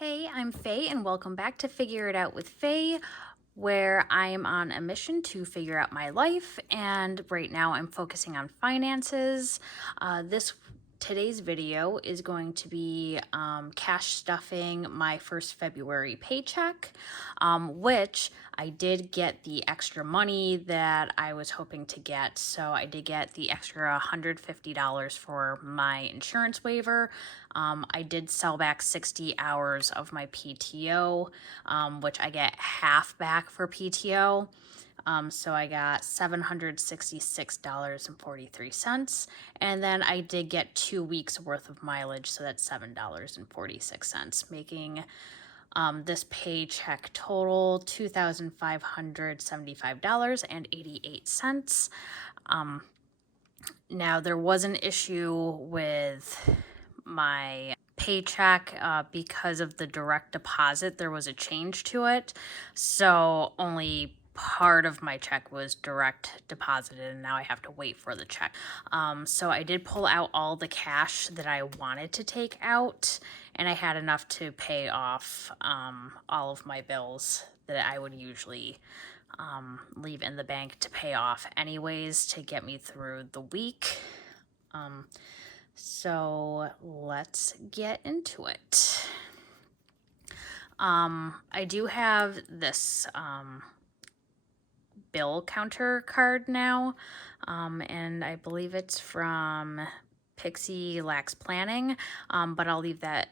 Hey, I'm Faye, and welcome back to Figure It Out with Faye, where I am on a mission to figure out my life. And right now, I'm focusing on finances. Today's video is going to be cash stuffing my first February paycheck, which I did get the extra money that I was hoping to get. So I did get the extra $150 for my insurance waiver. I did sell back 60 hours of my PTO, which I get half back for PTO. So I got $766.43. And then I did get 2 weeks worth of mileage, so that's $7.46, making this paycheck total $2,575.88. Now, there was an issue with my paycheck because of the direct deposit. There was a change to it, so only part of my check was direct deposited, and now I have to wait for the check. So I did pull out all the cash that I wanted to take out, and I had enough to pay off all of my bills that I would usually leave in the bank to pay off anyways to get me through the week. So let's get into it. I do have this bill counter card now, and I believe it's from Pixie Lax Planning, but I'll leave that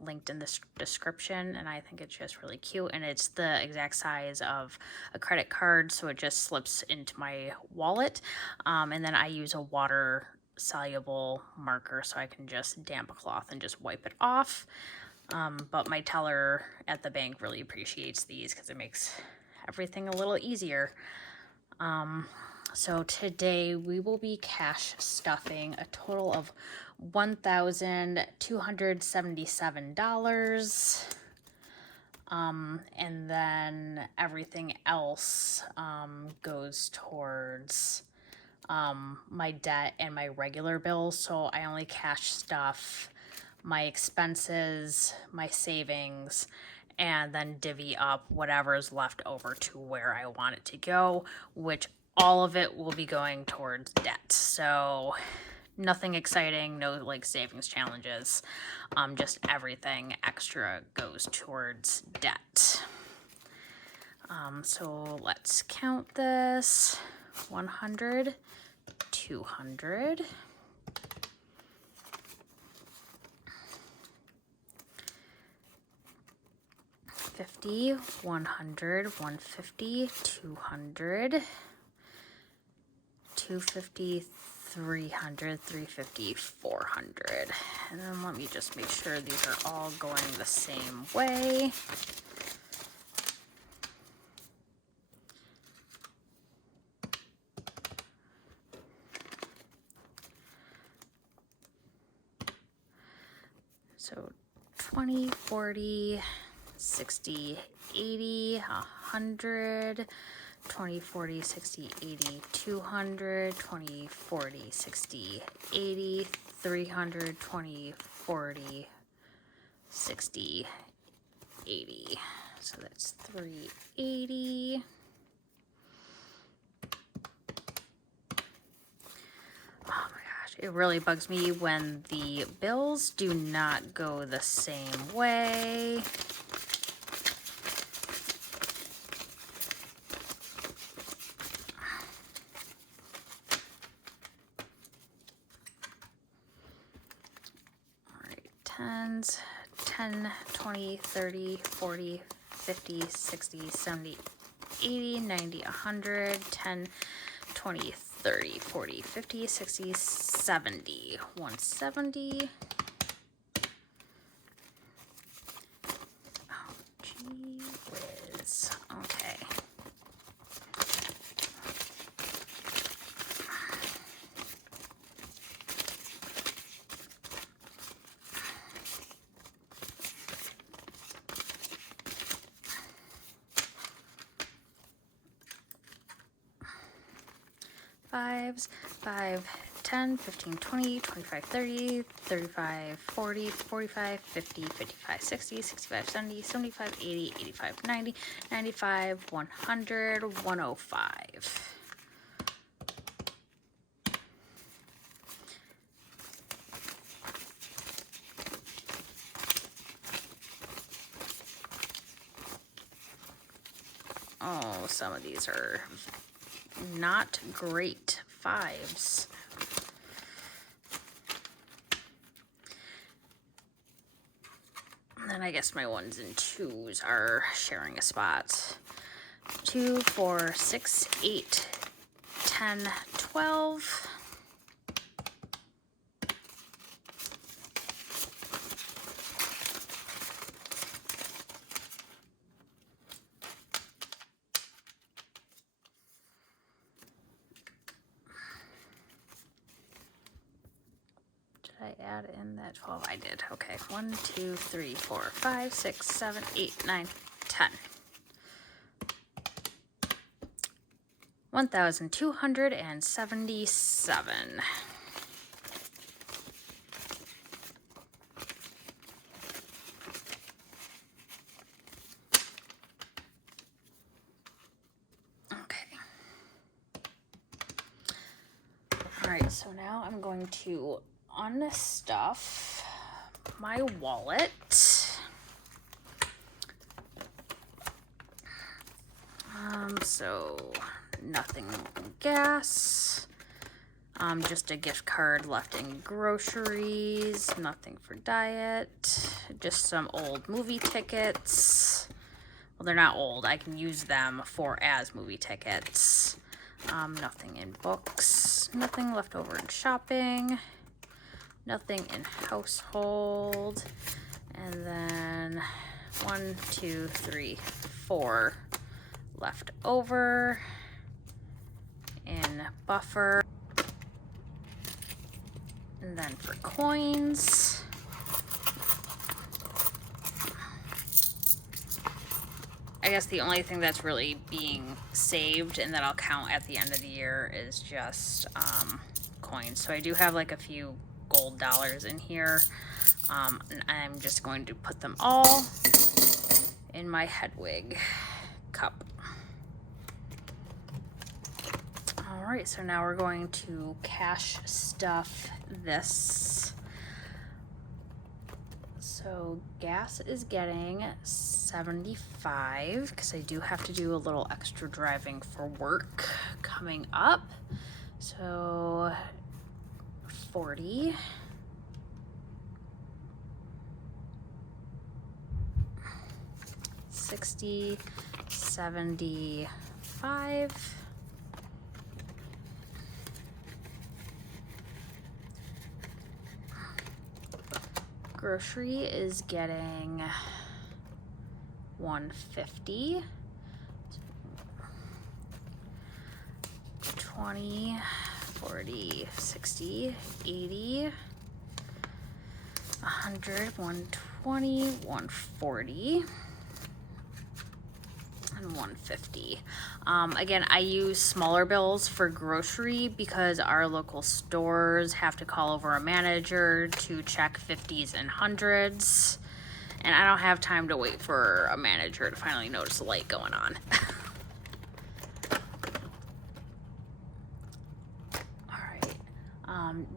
linked in the description, and I think it's just really cute, and it's the exact size of a credit card, so it just slips into my wallet, and then I use a water soluble marker so I can just damp cloth and just wipe it off. But my teller at the bank really appreciates these because it makes everything a little easier. So today we will be cash stuffing a total of $1,277. And then everything else goes towards my debt and my regular bills. So I only cash stuff my expenses, my savings, and then divvy up whatever's left over to where I want it to go, which all of it will be going towards debt. So nothing exciting, no like savings challenges, just everything extra goes towards debt. So let's count this. 100, 200, 50, 100, 150, 200, 250, 300, 350, 400. And then let me just make sure these are all going the same way. So 20, 40, 60, 80, 100, 20, 40, 60, 80, 200, 20, 40, 60, 80, 300, 20, 40, 60, 80. So that's 380. Oh my gosh, it really bugs me when the bills do not go the same way. All right, tens, 10, 20, 30, 40, 50, 60, 70, 80, 90, 100, 10, 20, 30, 40, 50, 60, 70, 170. Oh, gee whiz. Okay. Fives, 5, 10, 15, 20, 25, 30, 35, 40, 45, 50, 55, 60, 65, 70, 75, 80, 85, 90, 95, 100, 105. Oh, some of these are not great fives. And then I guess my ones and twos are sharing a spot. 2, 4, 6, 8, 10, 12. I add in that 12? I did. Okay. 1, 2, 3, 4, 5, 6, 7, 8, 9, 10. 1,277. Okay. All right, so now I'm going to unstuff my wallet. So nothing gas, just a gift card left in groceries, nothing for diet, just some old movie tickets. Well, they're not old, I can use them as movie tickets. Nothing in books, nothing left over in shopping, nothing in household, and then 1, 2, 3, 4 left over in buffer. And then for coins, I guess the only thing that's really being saved and that I'll count at the end of the year is just coins. So I do have like a few gold dollars in here, and I'm just going to put them all in my Hedwig cup. All right, so now we're going to cash stuff this. So gas is getting 75 because I do have to do a little extra driving for work coming up. So 40. 60, 75. Grocery is getting 150. 20, 40, 60, 80, 100, 120, 140, and 150. Again, I use smaller bills for grocery because our local stores have to call over a manager to check 50s and 100s. And I don't have time to wait for a manager to finally notice a light going on.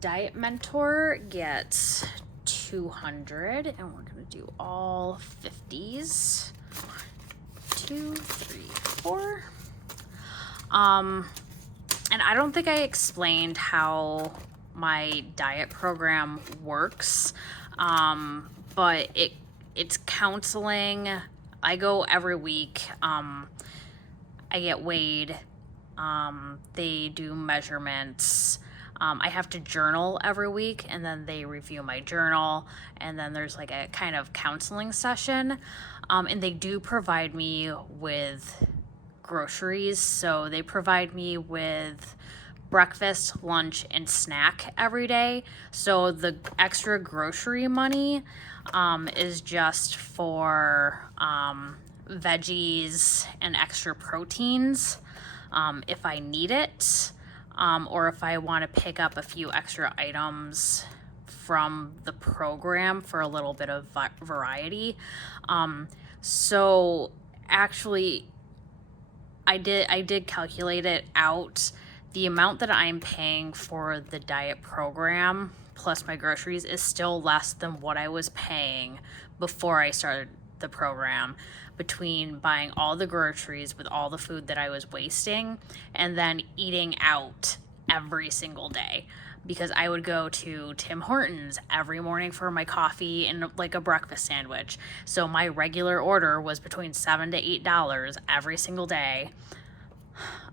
Diet Mentor gets 200, and we're gonna do all 50s. 2, 3, 4. And I don't think I explained how my diet program works, but it's counseling. I go every week. I get weighed. They do measurements. I have to journal every week, and then they review my journal, and then there's like a kind of counseling session, and they do provide me with groceries. So they provide me with breakfast, lunch, and snack every day. So the extra grocery money is just for veggies and extra proteins if I need it. or if I want to pick up a few extra items from the program for a little bit of variety. So actually, I did calculate it out. The amount that I'm paying for the diet program plus my groceries is still less than what I was paying before I started the program, between buying all the groceries with all the food that I was wasting and then eating out every single day, because I would go to Tim Hortons every morning for my coffee and like a breakfast sandwich. So my regular order was between $7 to $8 every single day.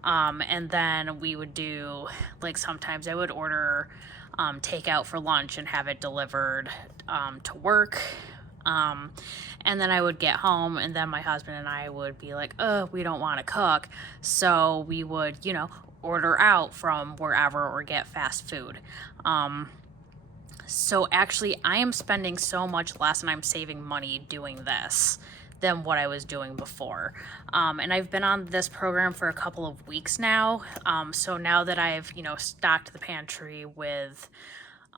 And then we would do, like, sometimes I would order takeout for lunch and have it delivered to work. And then I would get home, and then my husband and I would be like, oh, we don't want to cook. So we would, order out from wherever or get fast food. So actually, I am spending so much less and I'm saving money doing this than what I was doing before. And I've been on this program for a couple of weeks now. So now that I've, stocked the pantry with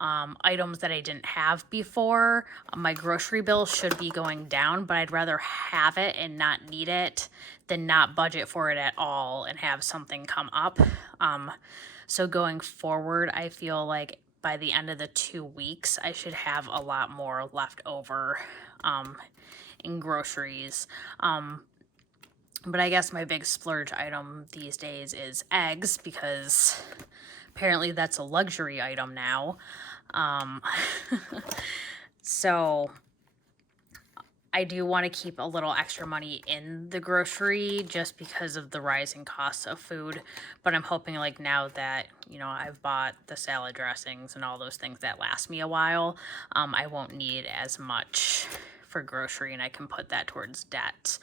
items that I didn't have before, my grocery bill should be going down, but I'd rather have it and not need it than not budget for it at all and have something come up. So going forward, I feel like by the end of the 2 weeks, I should have a lot more left over in groceries. But I guess my big splurge item these days is eggs, because apparently that's a luxury item now. So I do want to keep a little extra money in the grocery just because of the rising costs of food. But I'm hoping, like, now that, I've bought the salad dressings and all those things that last me a while, I won't need as much for grocery, and I can put that towards debt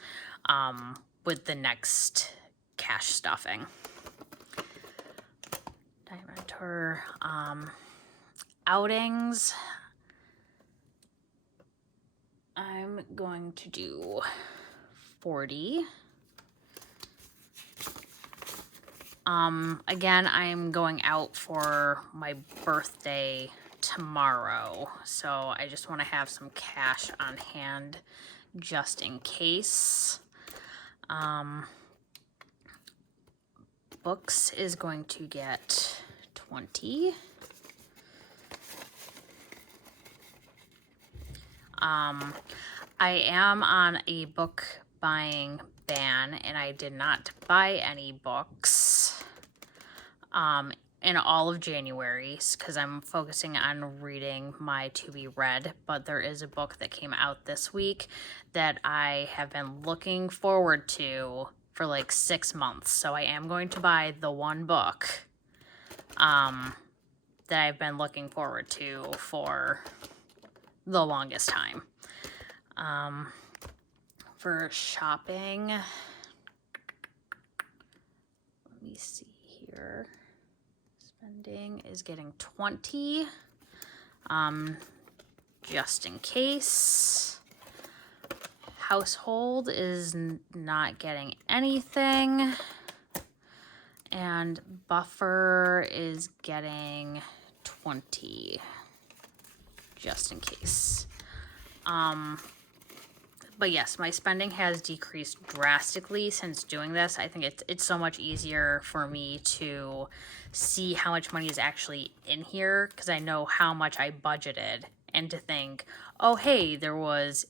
with the next cash stuffing. Diamond tour, outings. I'm going to do 40. Again, I'm going out for my birthday tomorrow, so I just want to have some cash on hand just in case. Books is going to get 20. I am on a book buying ban, and I did not buy any books in all of January because I'm focusing on reading my to be read. But there is a book that came out this week that I have been looking forward to for like 6 months. So I am going to buy the one book that I've been looking forward to for the longest time. For shopping, let me see here. Spending is getting 20, just in case. Household is not getting anything, and buffer is getting 20, just in case. But yes, my spending has decreased drastically since doing this. I think it's so much easier for me to see how much money is actually in here because I know how much I budgeted, and to think, oh, hey, there was,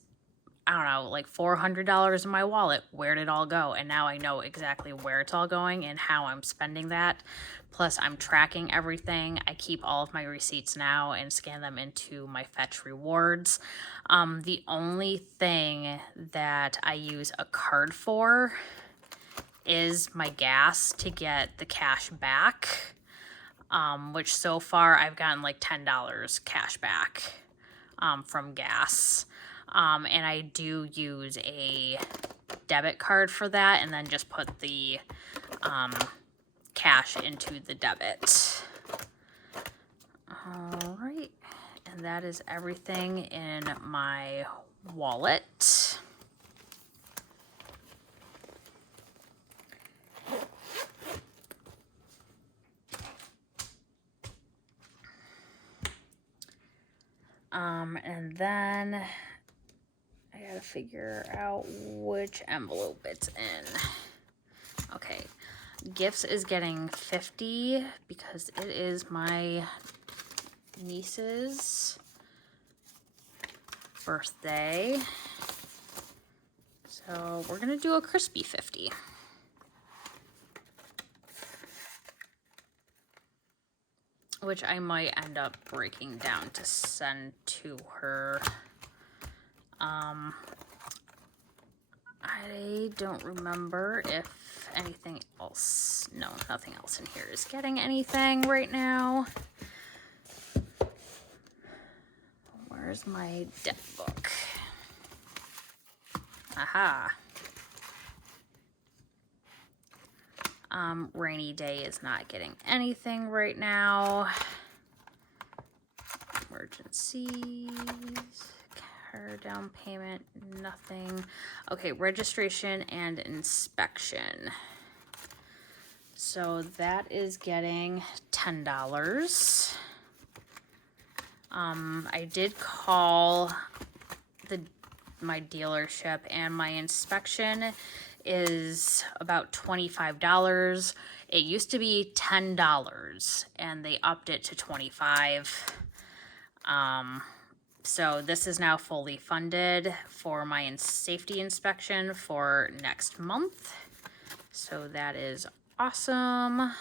I don't know, like $400 in my wallet. Where did it all go? And now I know exactly where it's all going and how I'm spending that. Plus, I'm tracking everything. I keep all of my receipts now and scan them into my Fetch rewards. The only thing that I use a card for is my gas to get the cash back, which so far I've gotten like $10 cash back from gas. And I do use a debit card for that, and then just put the cash into the debit. All right, and that is everything in my wallet. And then I gotta figure out which envelope it's in. Okay, gifts is getting 50 because it is my niece's birthday. So we're gonna do a crispy 50. Which I might end up breaking down to send to her. I don't remember if anything else. No, nothing else in here is getting anything right now. Where's my debt book? Aha. Rainy day is not getting anything right now. Emergencies. Car down payment, nothing. Okay, registration and inspection. So that is getting $10. I did call my dealership, and my inspection is about $25. It used to be $10 and they upped it to $25. So this is now fully funded for my safety inspection for next month. So that is awesome.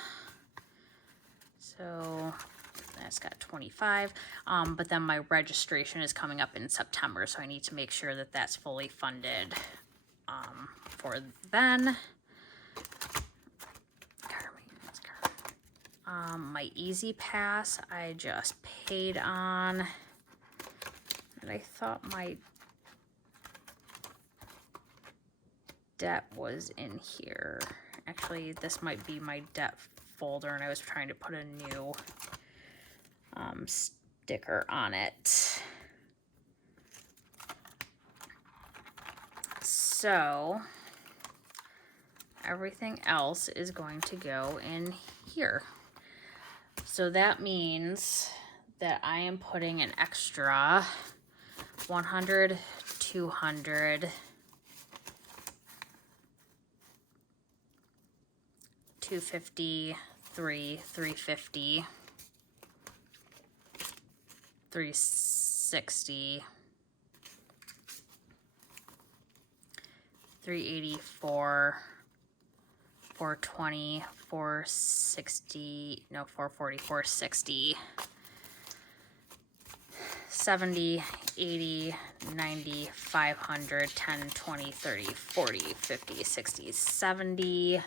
So that's got 25. But then my registration is coming up in September, so I need to make sure that that's fully funded for then. Car maintenance card. My Easy Pass I just paid on. And I thought my debt was in here. Actually, this might be my debt folder, and I was trying to put a new sticker on it. So everything else is going to go in here. So that means that I am putting an extra 100, 200, 250, 350, 360, 384, 420, 460, no, 440, 460, 70, 80, 90, 500, 10, 20, 30, 40, 50, 60, 70,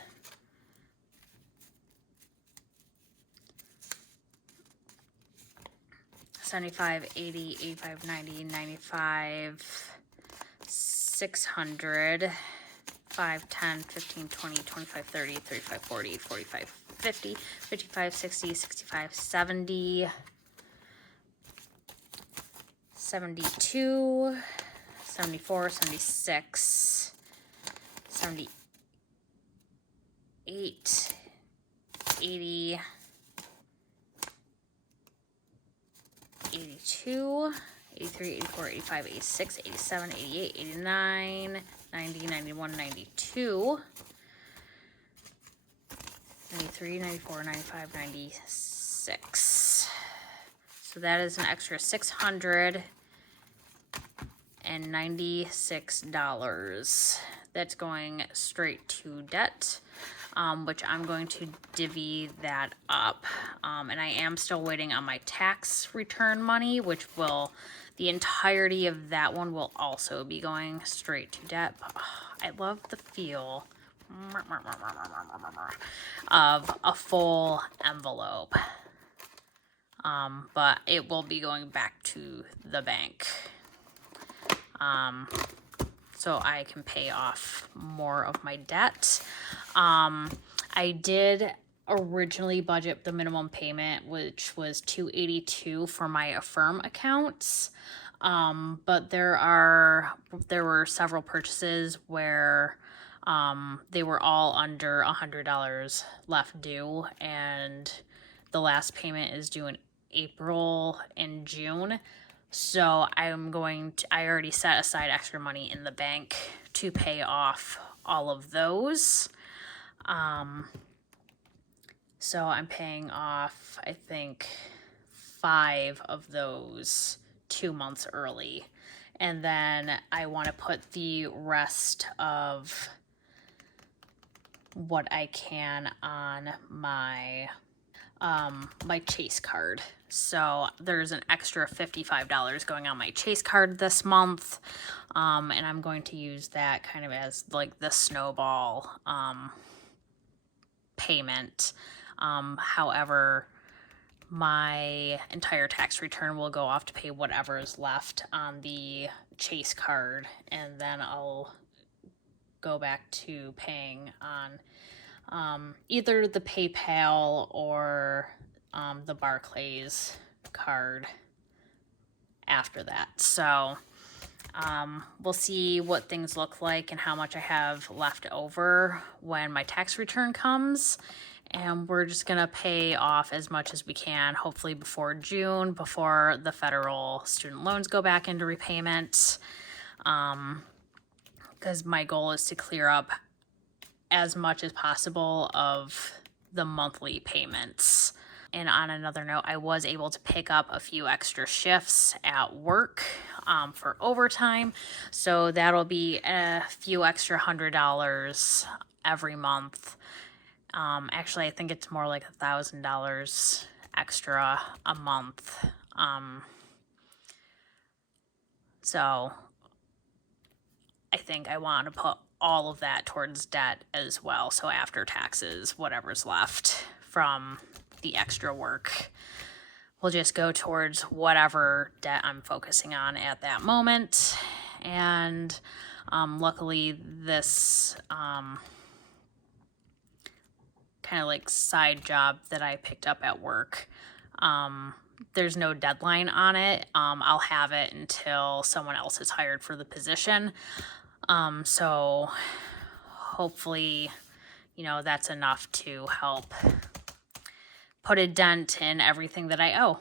75, 80, 85, 90, 95, 600, 5, 10, 15, 20, 25, 30, 35, 40, 45, 50, 55, 60, 65, 70, 72, 74, 76, 78, 80, 82, 83, 84, 85, 86, 87, 88, 89, 90, 91, 92, 93, 94, 95, 96. So that is an extra $696. That's going straight to debt, which I'm going to divvy that up. And I am still waiting on my tax return money, which will, the entirety of that one will also be going straight to debt. But, I love the feel of a full envelope. But it will be going back to the bank. So I can pay off more of my debt. I did originally budget the minimum payment, which was $282 for my Affirm accounts. But there were several purchases where they were all under $100 left due, and the last payment is due in April and June. So I already set aside extra money in the bank to pay off all of those. So I'm paying off, I think, 5 of those 2 months early. And then I want to put the rest of what I can on my Chase card. So there's an extra $55 going on my Chase card this month. And I'm going to use that kind of as like the snowball payment. However, my entire tax return will go off to pay whatever is left on the Chase card, and then I'll go back to paying on either the PayPal or the Barclays card after that. So we'll see what things look like and how much I have left over when my tax return comes. And we're just going to pay off as much as we can, hopefully before June, before the federal student loans go back into repayment. Because my goal is to clear up as much as possible of the monthly payments. And on another note, I was able to pick up a few extra shifts at work for overtime. So that'll be a few extra $100 every month. Actually, I think it's more like $1,000 extra a month. So I think I want to put all of that towards debt as well. So after taxes, whatever's left from the extra work will just go towards whatever debt I'm focusing on at that moment. And luckily, this kind of like side job that I picked up at work, there's no deadline on it. I'll have it until someone else is hired for the position. So hopefully, that's enough to help put a dent in everything that I owe.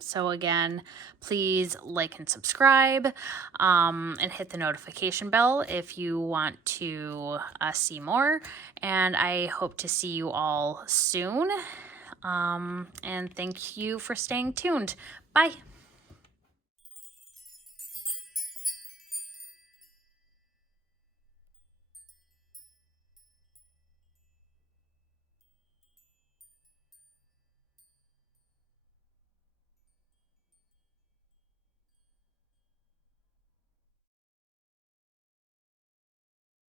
So again, please like and subscribe, and hit the notification bell if you want to see more. And I hope to see you all soon. And thank you for staying tuned. Bye.